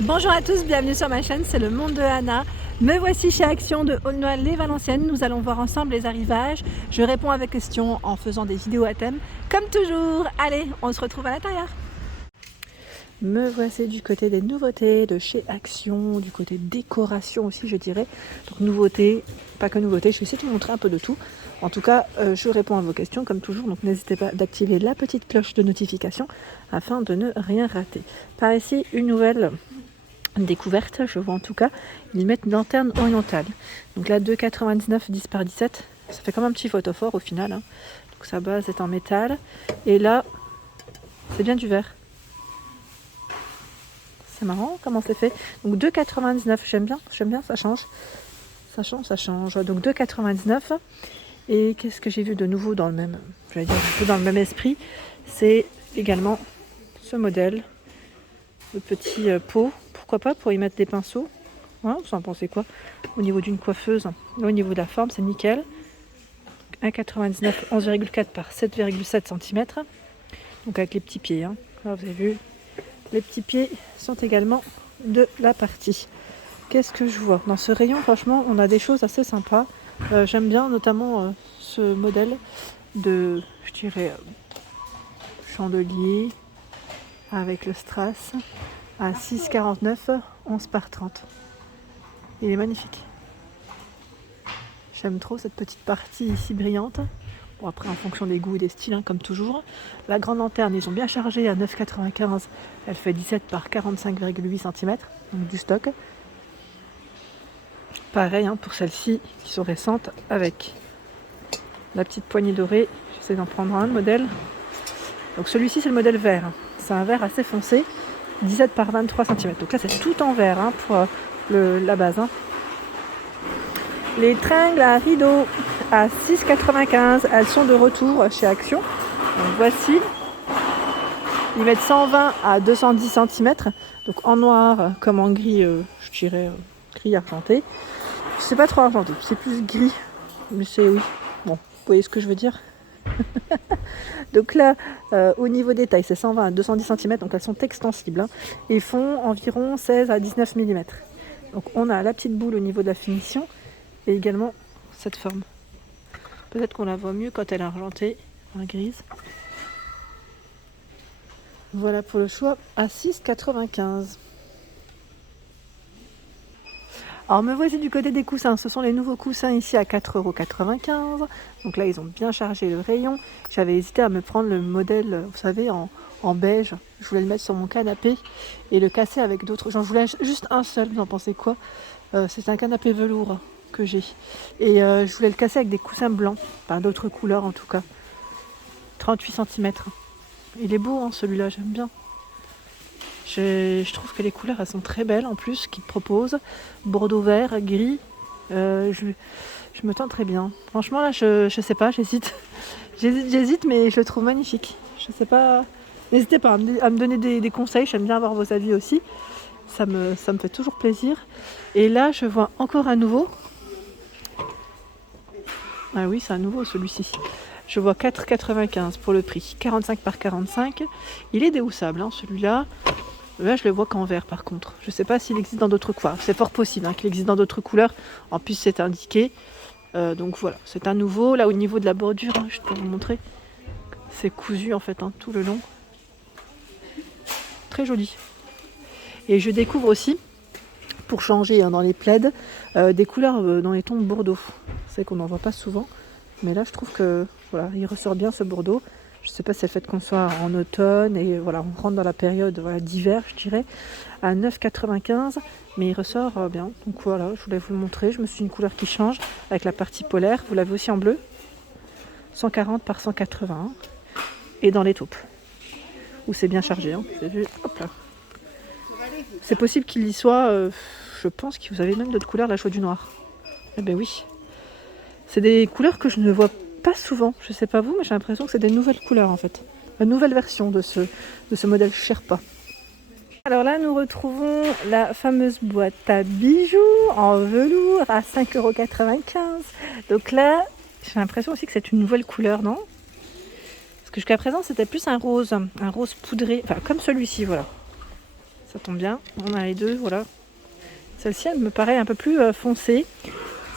Bonjour à tous, bienvenue sur ma chaîne, c'est le monde de Anna. Me voici chez Action de Aulnoy-les-Valenciennes. Nous allons voir ensemble les arrivages. Je réponds à vos questions en faisant des vidéos à thème, comme toujours. Allez, on se retrouve à l'intérieur. Me voici du côté des nouveautés de chez Action, du côté décoration aussi je dirais. Donc nouveautés, pas que nouveautés, je vais essayer de vous montrer un peu de tout. En tout cas, je réponds à vos questions comme toujours, donc n'hésitez pas d'activer la petite cloche de notification afin de ne rien rater. Par ici, une nouvelle découverte, je vois en tout cas, ils mettent une lanterne orientale. Donc là, 2,99 10 par 17, ça fait comme un petit photophore au final. Hein. Donc sa base est en métal. Et là, c'est bien du verre. C'est marrant comment c'est fait. Donc 2,99, j'aime bien, ça change. Ça change. Donc 2,99. Et qu'est-ce que j'ai vu de nouveau dans le même, j'allais dire un peu dans le même esprit, c'est également ce modèle, le petit pot, pourquoi pas pour y mettre des pinceaux. Hein, vous en pensez quoi? Au niveau d'une coiffeuse, au niveau de la forme, c'est nickel. 1,99, 11,4 par 7,7 cm. Donc avec les petits pieds. Hein. Là, vous avez vu, les petits pieds sont également de la partie. Qu'est-ce que je vois? Dans ce rayon, franchement, on a des choses assez sympas. J'aime bien notamment ce modèle de, je dirais, chandelier avec le strass à 6,49, 11 par 30. Il est magnifique. J'aime trop cette petite partie ici brillante. Bon, après, en fonction des goûts et des styles, hein, comme toujours. La grande lanterne, ils ont bien chargé à 9,95. Elle fait 17 par 45,8 cm, donc du stock. Pareil hein, pour celles-ci qui sont récentes avec la petite poignée dorée. J'essaie d'en prendre un modèle. Donc celui-ci, c'est le modèle vert. C'est un vert assez foncé, 17 par 23 cm. Donc là, c'est tout en vert hein, pour la base. Hein. Les tringles à rideaux à 6,95. Elles sont de retour chez Action. Donc voici. Ils mettent 120 à 210 cm. Donc en noir comme en gris, je dirais gris argenté. C'est pas trop argenté, c'est plus gris. Mais c'est oui. Bon, vous voyez ce que je veux dire. Donc là, au niveau des tailles, c'est 120 à 210 cm. Donc elles sont extensibles. Hein, et font environ 16 à 19 mm. Donc on a la petite boule au niveau de la finition. Et également cette forme. Peut-être qu'on la voit mieux quand elle est argentée, en grise. Voilà pour le choix à 6,95. Alors me voici du côté des coussins. Ce sont les nouveaux coussins ici à 4,95 €. Donc là, ils ont bien chargé le rayon. J'avais hésité à me prendre le modèle, vous savez, en beige. Je voulais le mettre sur mon canapé et le casser avec d'autres. J'en voulais juste un seul, vous en pensez quoi? C'est un canapé velours que j'ai. Et je voulais le casser avec des coussins blancs, enfin d'autres couleurs en tout cas. 38 cm. Il est beau hein, celui-là, j'aime bien. Je trouve que les couleurs elles sont très belles en plus qu'ils proposent. Bordeaux vert, gris. Je me tente très bien. Franchement là je sais pas, j'hésite. J'hésite mais je le trouve magnifique. Je sais pas. N'hésitez pas à me donner des conseils, j'aime bien avoir vos avis aussi. Ça me fait toujours plaisir. Et là je vois encore un nouveau. Ah oui, c'est un nouveau celui-ci. Je vois 4,95 pour le prix. 45 par 45. Il est déhoussable, hein, celui-là. Là, je le vois qu'en vert, par contre. Je ne sais pas s'il existe dans d'autres couleurs. C'est fort possible hein, qu'il existe dans d'autres couleurs. En plus, c'est indiqué. Donc voilà, c'est un nouveau. Là, au niveau de la bordure, hein, je peux vous montrer. C'est cousu, en fait, hein, tout le long. Très joli. Et je découvre aussi, pour changer hein, dans les plaids, des couleurs dans les tons bordeaux. C'est qu'on n'en voit pas souvent. Mais là, je trouve que voilà, il ressort bien ce bordeaux. Je ne sais pas si c'est le fait qu'on soit en automne et voilà, on rentre dans la période voilà, d'hiver, je dirais, à 9,95. Mais il ressort bien. Donc voilà, je voulais vous le montrer. Je me suis dit une couleur qui change avec la partie polaire. Vous l'avez aussi en bleu. 140 par 180. Et dans les taupes. Où c'est bien chargé. Hein. Vous avez vu, hop là. C'est possible qu'il y soit, je pense que vous avez même d'autres couleurs, la choix du noir. Eh ben oui. C'est des couleurs que je ne vois pas souvent. Je sais pas vous, mais j'ai l'impression que c'est des nouvelles couleurs en fait. Une nouvelle version de ce modèle Sherpa. Alors là, nous retrouvons la fameuse boîte à bijoux en velours à 5,95 €. Donc là, j'ai l'impression aussi que c'est une nouvelle couleur, non? Parce que jusqu'à présent, c'était plus un rose poudré, enfin comme celui-ci, voilà. Ça tombe bien, on a les deux, voilà. Celle-ci, elle me paraît un peu plus foncée.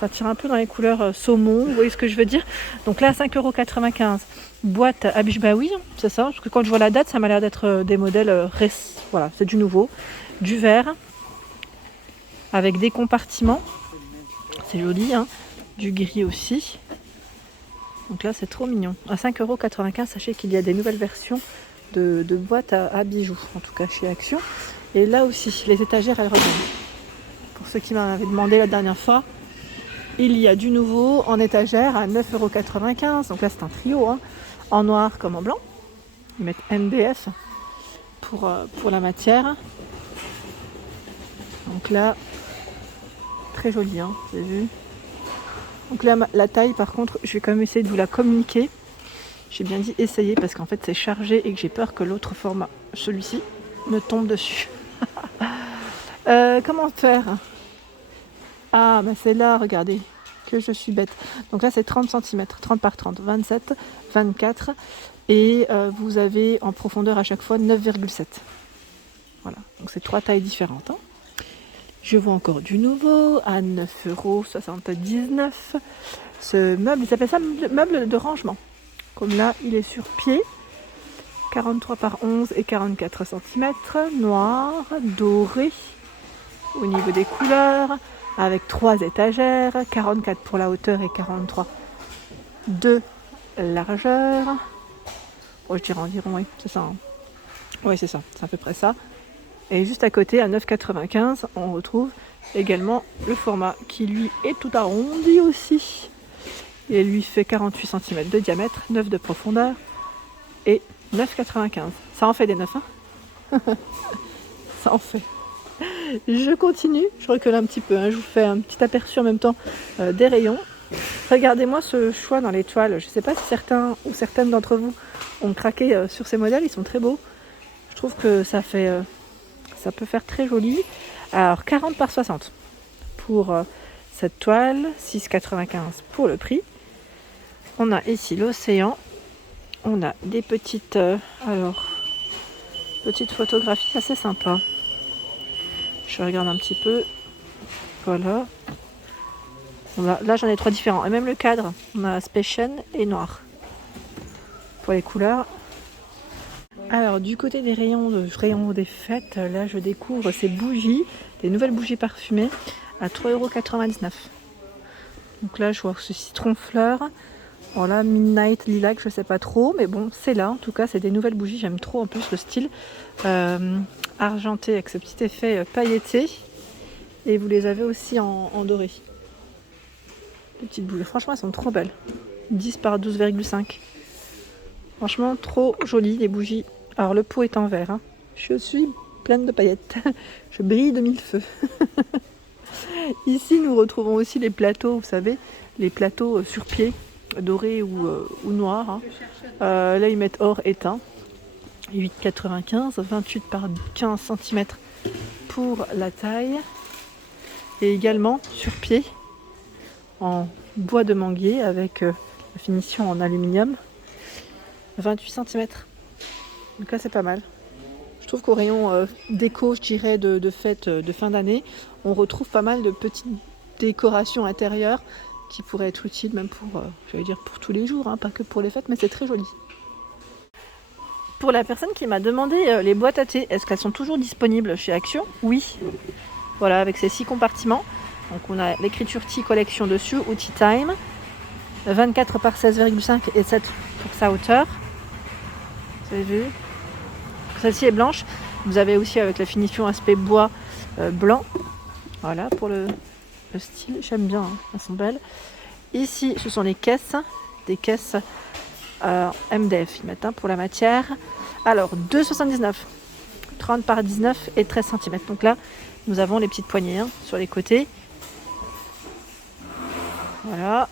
Ça tire un peu dans les couleurs saumon, vous voyez ce que je veux dire. Donc là, 5,95 €. Boîte à bijoux, bah oui, c'est ça. Parce que quand je vois la date, ça m'a l'air d'être des modèles voilà, c'est du nouveau. Du vert, avec des compartiments. C'est joli, hein. Du gris aussi. Donc là, c'est trop mignon. À 5,95 €, sachez qu'il y a des nouvelles versions de boîtes à bijoux, en tout cas chez Action. Et là aussi, les étagères, elles reviennent. Pour ceux qui m'avaient demandé la dernière fois, il y a du nouveau en étagère à 9,95 €. Donc là, c'est un trio, hein, en noir comme en blanc. Ils mettent MDF pour la matière. Donc là, très joli, hein, vous avez vu. Donc là, la taille, par contre, je vais quand même essayer de vous la communiquer. J'ai bien dit essayer parce qu'en fait, c'est chargé et que j'ai peur que l'autre format, celui-ci, me tombe dessus. Comment faire? Ah, bah c'est là, regardez, que je suis bête. Donc là, c'est 30 cm, 30 par 30, 27, 24. Et vous avez en profondeur à chaque fois 9,7. Voilà, donc c'est 3 tailles différentes, hein. Je vois encore du nouveau à 9,79 €. Ce meuble, ils appellent ça meuble de rangement. Comme là, il est sur pied. 43 par 11 et 44 cm. Noir, doré. Au niveau des couleurs. Avec 3 étagères. 44 pour la hauteur et 43 de largeur. Bon, je dirais environ, oui, c'est ça. Hein. Oui, c'est ça. C'est à peu près ça. Et juste à côté, à 9,95 €, on retrouve également le format qui lui est tout arrondi aussi. Et lui fait 48 cm de diamètre, 9 de profondeur et 9,95 €. Ça en fait des 9, hein. Ça en fait. Je continue, je recule un petit peu, hein. Je vous fais un petit aperçu en même temps des rayons. Regardez-moi ce choix dans les toiles. Je ne sais pas si certains ou certaines d'entre vous ont craqué sur ces modèles, ils sont très beaux. Je trouve que ça peut faire très joli. Alors 40 par 60 pour cette toile, 6,95 € pour le prix. On a ici l'océan. On a des petites photographies assez sympas. Je regarde un petit peu. Voilà. Là j'en ai 3 différents. Et même le cadre, on a Special et noir. Pour les couleurs. Alors du côté des rayons des fêtes, là je découvre ces bougies, des nouvelles bougies parfumées à 3,99 €. Donc là je vois ce citron fleur. Voilà, Midnight Lilac, je sais pas trop, mais bon, c'est là. En tout cas, c'est des nouvelles bougies. J'aime trop en plus le style argenté avec ce petit effet pailleté. Et vous les avez aussi en doré. Les petites bougies. Franchement, elles sont trop belles. 10 par 12,5. Franchement, trop jolies les bougies. Alors, le pot est en verre. Hein. Je suis pleine de paillettes. Je brille de mille feux. Ici, nous retrouvons aussi les plateaux, vous savez, les plateaux sur pied. Doré ou noir. Hein. Là, ils mettent or éteint. 8,95 €, 28 par 15 cm pour la taille. Et également sur pied en bois de manguier avec la finition en aluminium. 28 cm. Donc là, c'est pas mal. Je trouve qu'au rayon déco, je dirais, de fête de fin d'année, on retrouve pas mal de petites décorations intérieures qui pourrait être utile même pour, pour tous les jours, hein, pas que pour les fêtes, mais c'est très joli. Pour la personne qui m'a demandé les boîtes à thé, est-ce qu'elles sont toujours disponibles chez Action? Oui. Voilà, avec ces 6 compartiments. Donc on a l'écriture Tea Collection dessus, ou Tea Time. 24 par 16,5 et 7 pour sa hauteur. Vous avez vu? Celle-ci est blanche. Vous avez aussi avec la finition aspect bois blanc. Voilà, pour le style, j'aime bien, hein. Elles sont belles. Ici, ce sont les caisses, des caisses MDF, ils mettent pour la matière. Alors, 2,79, 30 par 19 et 13 cm. Donc là, nous avons les petites poignées sur les côtés. Voilà,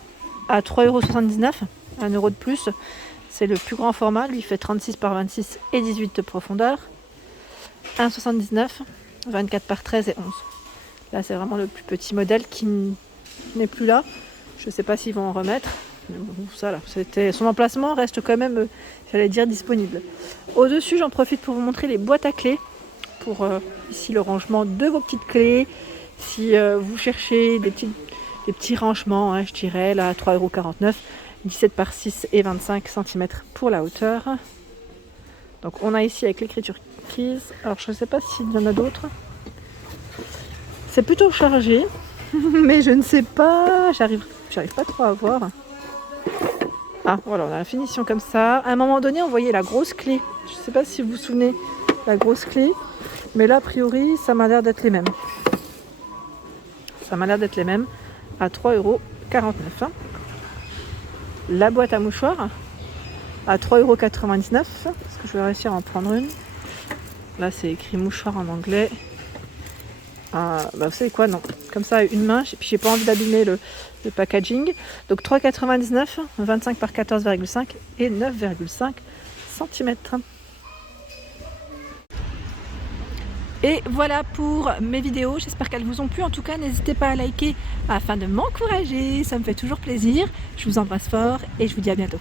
à 3,79 €, 1 € de plus. C'est le plus grand format, lui il fait 36 par 26 et 18 de profondeur. 1,79, 24 par 13 et 11. Là, c'est vraiment le plus petit modèle qui n'est plus là. Je ne sais pas s'ils vont en remettre. Mais bon, ça, là, son emplacement reste quand même, j'allais dire, disponible. Au-dessus, j'en profite pour vous montrer les boîtes à clés pour ici le rangement de vos petites clés. Si vous cherchez des petits rangements, hein, je dirais là 3,49 €, 17 par 6 et 25 cm pour la hauteur. Donc on a ici avec l'écriture Kris. Alors je ne sais pas s'il y en a d'autres. C'est plutôt chargé, mais je ne sais pas, j'arrive pas trop à voir. Ah voilà, on a la finition comme ça. À un moment donné, on voyait la grosse clé. Je ne sais pas si vous vous souvenez, la grosse clé. Mais là, a priori, ça m'a l'air d'être les mêmes. Ça m'a l'air d'être les mêmes à 3,49 €. La boîte à mouchoirs à 3,99 €. Est-ce que je vais réussir à en prendre une? Là, c'est écrit mouchoir en anglais. Vous savez quoi, non. Comme ça, une main. Et puis, j'ai pas envie d'abîmer le packaging. Donc, 3,99 €, 25 par 14,5 et 9,5 cm. Et voilà pour mes vidéos, j'espère qu'elles vous ont plu. En tout cas, n'hésitez pas à liker afin de m'encourager, ça me fait toujours plaisir. Je vous embrasse fort et je vous dis à bientôt.